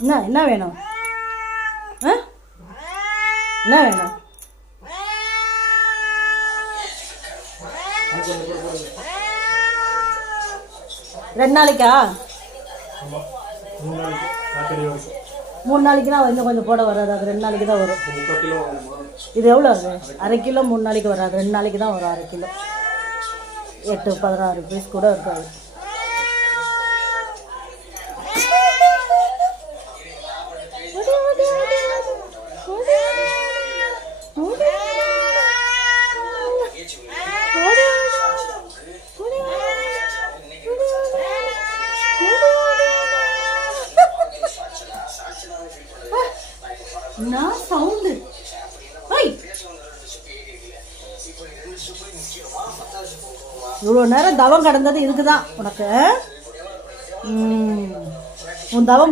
என்ன வேணும்? என்ன வேணும்? 2 நாளைக்கா? 3 நாளைக்குனா இன்னும் கொஞ்சம் போட வராது. அது 2 நாளைக்கு தான் வரும். இது எவ்வளோ அது? 1/2 கிலோ 3 நாளைக்கு வராது. 2 நாளைக்கு தான் வரும் 1/2 கிலோ. 8-16 பீஸ் கூட இருக்காது. நான் சவுண்டு இவ்வளோ நேரம் தவம் கடந்தது இதுக்கு தான் உனக்கு. உன் தவம்